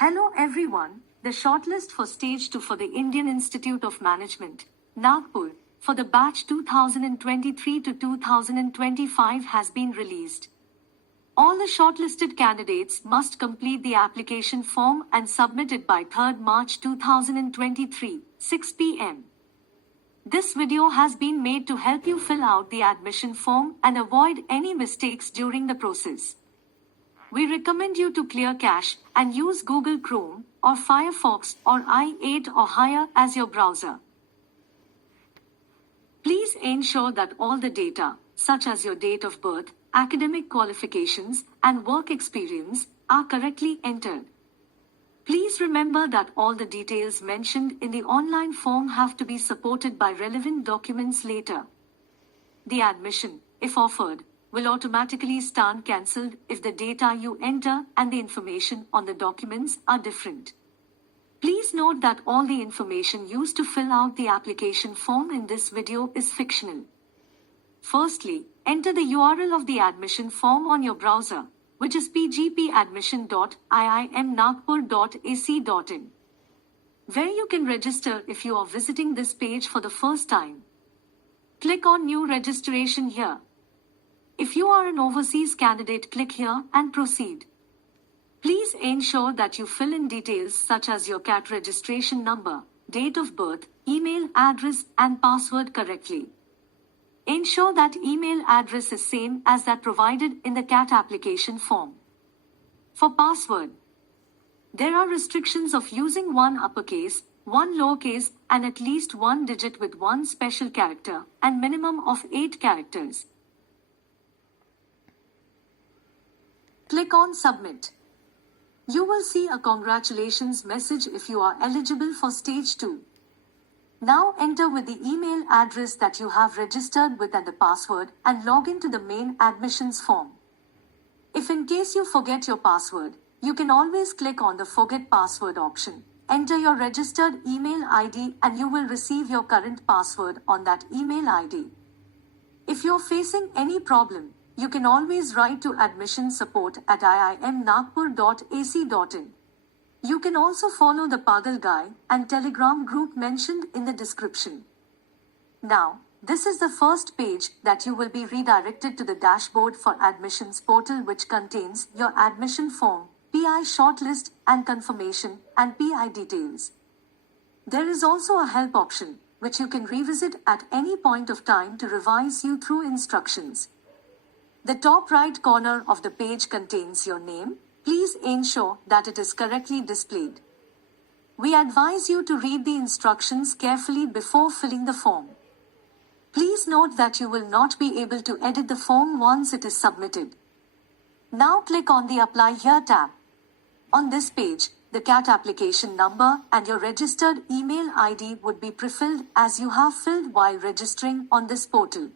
Hello everyone, the shortlist for Stage 2 for the Indian Institute of Management, Nagpur, for the batch 2023 to 2025 has been released. All the shortlisted candidates must complete the application form and submit it by 3rd March 2023, 6 p.m. This video has been made to help you fill out the admission form and avoid any mistakes during the process. We recommend you to clear cache and use Google Chrome or Firefox or i8 or higher as your browser. Please ensure that all the data, such as your date of birth, academic qualifications, and work experience, are correctly entered. Please remember that all the details mentioned in the online form have to be supported by relevant documents later. The admission, if offered, will automatically stand cancelled if the data you enter and the information on the documents are different. Please note that all the information used to fill out the application form in this video is fictional. Firstly, enter the URL of the admission form on your browser, which is pgpadmission.iimnagpur.ac.in, where you can register if you are visiting this page for the first time. Click on New Registration here. If you are an overseas candidate, click here and proceed. Please ensure that you fill in details such as your CAT registration number, date of birth, email address, and password correctly. Ensure that email address is same as that provided in the CAT application form. For password, there are restrictions of using one uppercase, one lowercase, and at least one digit with one special character, and minimum of 8 characters. Click on Submit. You will see a congratulations message if you are eligible for Stage 2. Now enter with the email address that you have registered with and the password and log into the main admissions form. If in case you forget your password, you can always click on the Forget Password option. Enter your registered email ID and you will receive your current password on that email ID. If you're facing any problem, you can always write to admissionsupport@iimnagpur.ac.in. You can also follow the Pagal Guy and Telegram group mentioned in the description. Now, this is the first page that you will be redirected to the dashboard for admissions portal, which contains your admission form, PI shortlist and confirmation, and PI details. There is also a help option, which you can revisit at any point of time to revise you through instructions. The top right corner of the page contains your name. Please ensure that it is correctly displayed. We advise you to read the instructions carefully before filling the form. Please note that you will not be able to edit the form once it is submitted. Now click on the Apply Here tab. On this page, the CAT application number and your registered email ID would be pre-filled as you have filled while registering on this portal.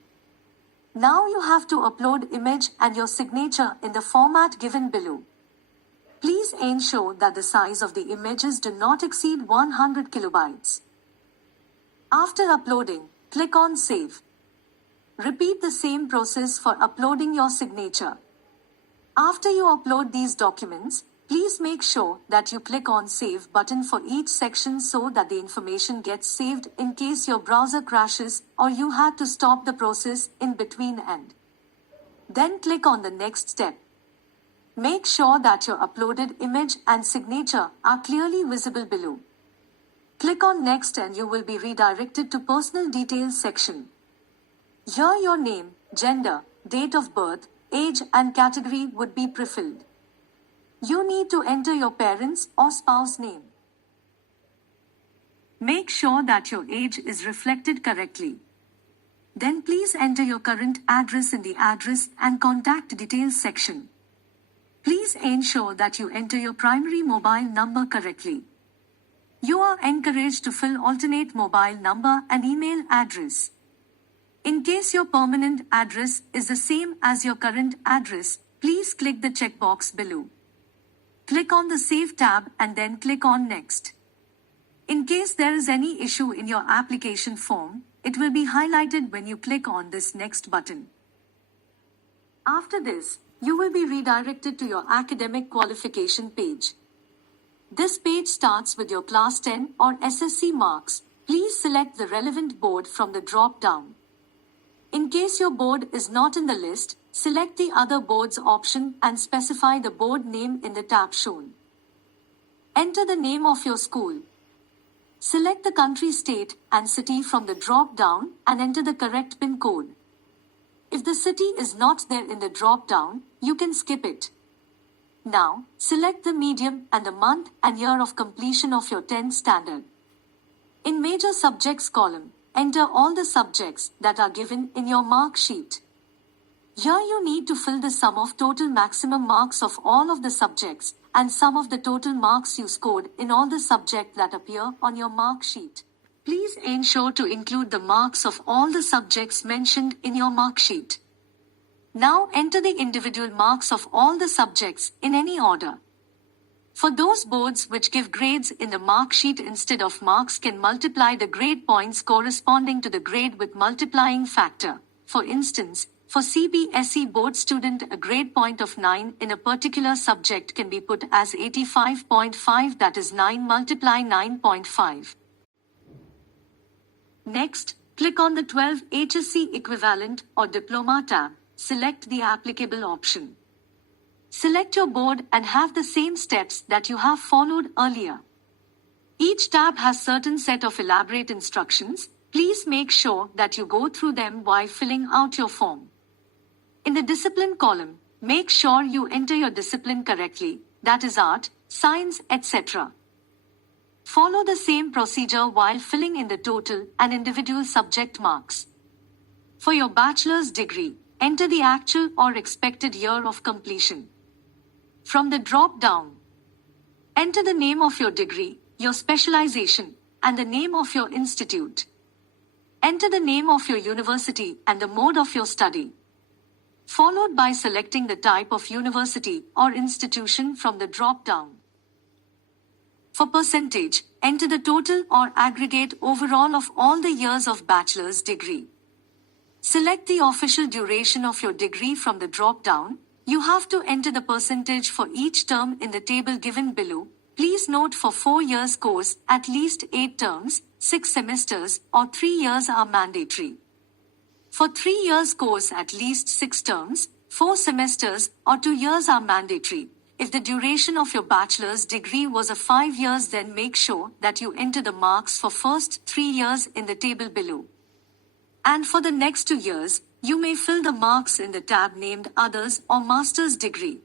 Now you have to upload image and your signature in the format given below. Please ensure that the size of the images do not exceed 100 kilobytes. After uploading, click on Save. Repeat the same process for uploading your signature. After you upload these documents, please make sure that you click on Save button for each section so that the information gets saved in case your browser crashes or you had to stop the process in between and then click on the next step. Make sure that your uploaded image and signature are clearly visible below. Click on Next and you will be redirected to Personal Details section. Here your name, gender, date of birth, age and category would be pre-filled. You need to enter your parents' or spouse name. Make sure that your age is reflected correctly. Then please enter your current address in the Address and Contact Details section. Please ensure that you enter your primary mobile number correctly. You are encouraged to fill alternate mobile number and email address. In case your permanent address is the same as your current address, please click the checkbox below. Click on the Save tab and then click on Next. In case there is any issue in your application form, it will be highlighted when you click on this Next button. After this, you will be redirected to your academic qualification page. This page starts with your Class 10 or SSC marks. Please select the relevant board from the drop-down. In case your board is not in the list, select the Other Boards option and specify the board name in the tab shown. Enter the name of your school. Select the country, state, and city from the drop-down and enter the correct PIN code. If the city is not there in the drop-down, you can skip it. Now, select the medium and the month and year of completion of your 10th standard. In Major Subjects column, enter all the subjects that are given in your mark sheet. Here you need to fill the sum of total maximum marks of all of the subjects and sum of the total marks you scored in all the subjects that appear on your mark sheet. Please ensure to include the marks of all the subjects mentioned in your mark sheet. Now enter the individual marks of all the subjects in any order. For those boards which give grades in the mark sheet instead of marks, can multiply the grade points corresponding to the grade with multiplying factor. For instance, for CBSE board student, a grade point of 9 in a particular subject can be put as 85.5, that is 9 multiply 9.5. Next, click on the 12 HSC equivalent or diploma tab. Select the applicable option. Select your board and have the same steps that you have followed earlier. Each tab has certain set of elaborate instructions. Please make sure that you go through them while filling out your form. In the discipline column, make sure you enter your discipline correctly, that is art, science, etc. Follow the same procedure while filling in the total and individual subject marks. For your bachelor's degree, enter the actual or expected year of completion. From the drop-down, enter the name of your degree, your specialization, and the name of your institute. Enter the name of your university and the mode of your study, followed by selecting the type of university or institution from the drop-down. For percentage, enter the total or aggregate overall of all the years of bachelor's degree. Select the official duration of your degree from the drop-down. You have to enter the percentage for each term in the table given below. Please note, for 4 years course, at least 8 terms, 6 semesters, or 3 years are mandatory. For 3 years course, at least 6 terms, 4 semesters, or 2 years are mandatory. If the duration of your bachelor's degree was a 5 years, then make sure that you enter the marks for first 3 years in the table below. And for the next 2 years, you may fill the marks in the tab named Others or Master's Degree.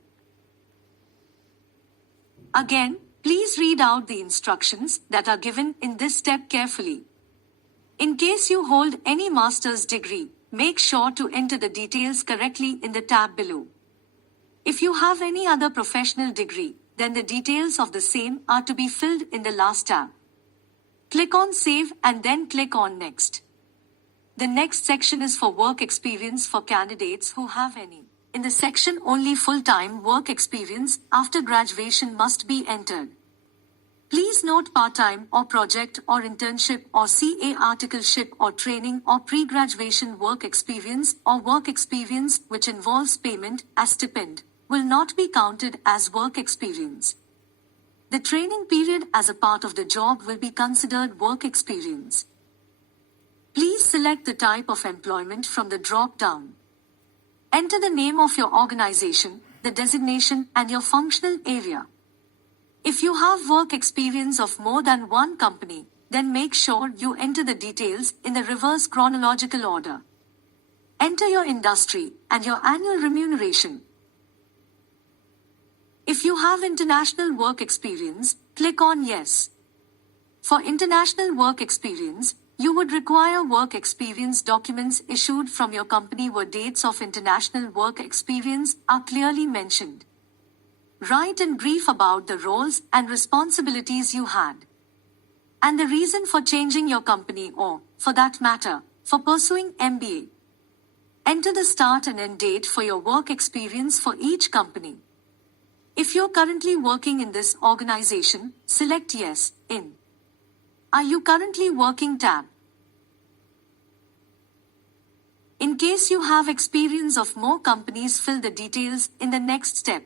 Again, please read out the instructions that are given in this step carefully. In case you hold any master's degree, make sure to enter the details correctly in the tab below. If you have any other professional degree, then the details of the same are to be filled in the last tab. Click on Save and then click on Next. The next section is for work experience for candidates who have any. In the section only full-time work experience after graduation must be entered. Please note, part-time or project or internship or CA articleship or training or pre-graduation work experience or work experience which involves payment as stipend will not be counted as work experience. The training period as a part of the job will be considered work experience. Please select the type of employment from the drop-down. Enter the name of your organization, the designation, and your functional area. If you have work experience of more than one company, then make sure you enter the details in the reverse chronological order. Enter your industry and your annual remuneration. If you have international work experience, click on Yes. For international work experience, you would require work experience documents issued from your company where dates of international work experience are clearly mentioned. Write in brief about the roles and responsibilities you had, and the reason for changing your company or, for that matter, for pursuing MBA. Enter the start and end date for your work experience for each company. If you're currently working in this organization, select Yes in Are you currently working tab. In case you have experience of more companies, fill the details in the next step.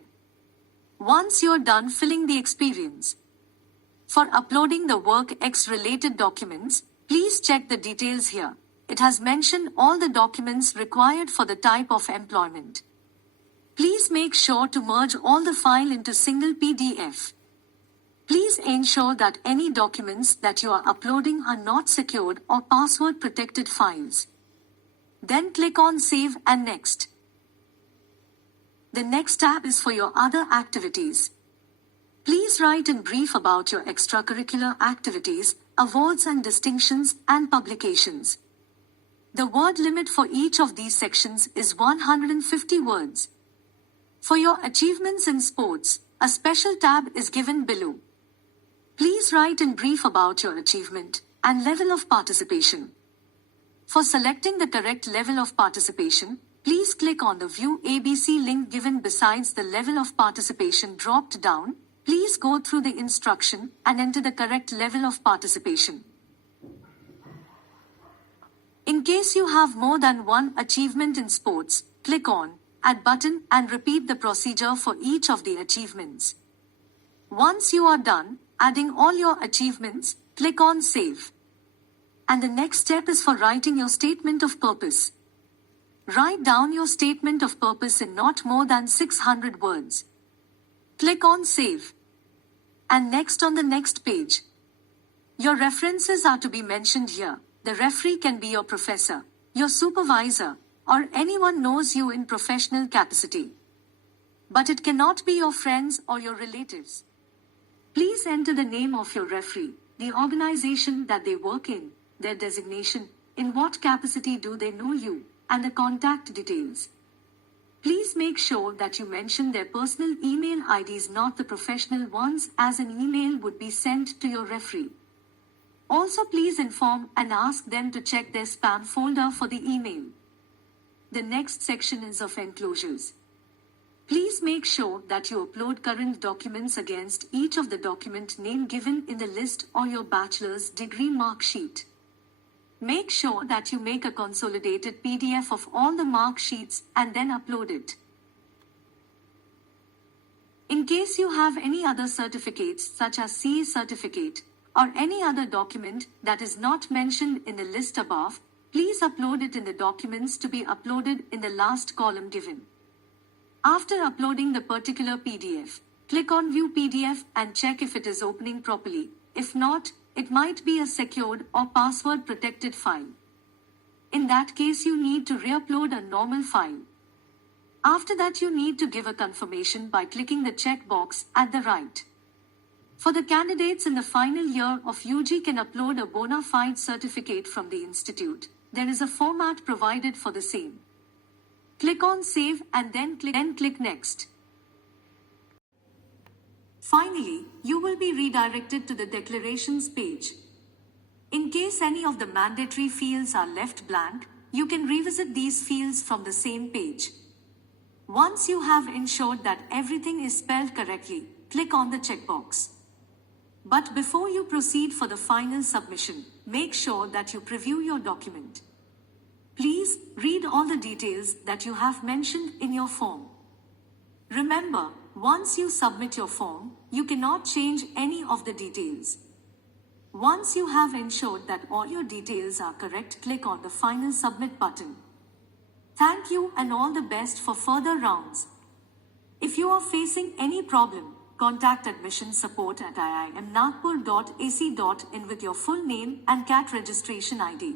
Once you're done filling the experience, For uploading the Work X related documents, please check the details here. It has mentioned all the documents required for the type of employment. Please make sure to merge all the file into single PDF. Please ensure that any documents that you are uploading are not secured or password protected files. Then click on Save and Next. The next tab is for your other activities. Please write in brief about your extracurricular activities, awards and distinctions, and publications. The word limit for each of these sections is 150 words. For your achievements in sports, a special tab is given below. Please write in brief about your achievement and level of participation. For selecting the correct level of participation, please click on the View ABC link given besides the level of participation dropped down. Please go through the instruction and enter the correct level of participation. In case you have more than one achievement in sports, click on Add button and repeat the procedure for each of the achievements. Once you are done adding all your achievements, click on Save. And the next step is for writing your statement of purpose. Write down your statement of purpose in not more than 600 words. Click on Save. And next on the next page. Your references are to be mentioned here. The referee can be your professor, your supervisor, or anyone knows you in professional capacity. But it cannot be your friends or your relatives. Please enter the name of your referee, the organization that they work in, their designation, in what capacity do they know you, and the contact details. Please make sure that you mention their personal email IDs, not the professional ones, as an email would be sent to your referee. Also, please inform and ask them to check their spam folder for the email. The next section is of enclosures. Please make sure that you upload current documents against each of the document name given in the list or your bachelor's degree mark sheet. Make sure that you make a consolidated PDF of all the mark sheets and then upload it. In case you have any other certificates such as CA certificate or any other document that is not mentioned in the list above, please upload it in the documents to be uploaded in the last column given. After uploading the particular PDF, click on View PDF and check if it is opening properly. If not, it might be a secured or password protected file. In that case, you need to re-upload a normal file. After that, you need to give a confirmation by clicking the checkbox at the right. For the candidates in the final year of UG can upload a bona fide certificate from the institute. There is a format provided for the same. Click on Save and then click Next. Finally, you will be redirected to the declarations page. In case any of the mandatory fields are left blank, you can revisit these fields from the same page. Once you have ensured that everything is spelled correctly, click on the checkbox. But before you proceed for the final submission, make sure that you preview your document. Please read all the details that you have mentioned in your form. Remember, once you submit your form, you cannot change any of the details. Once you have ensured that all your details are correct, click on the Final Submit button. Thank you and all the best for further rounds. If you are facing any problem, contact admission support at iimnagpur.ac.in with your full name and CAT registration ID.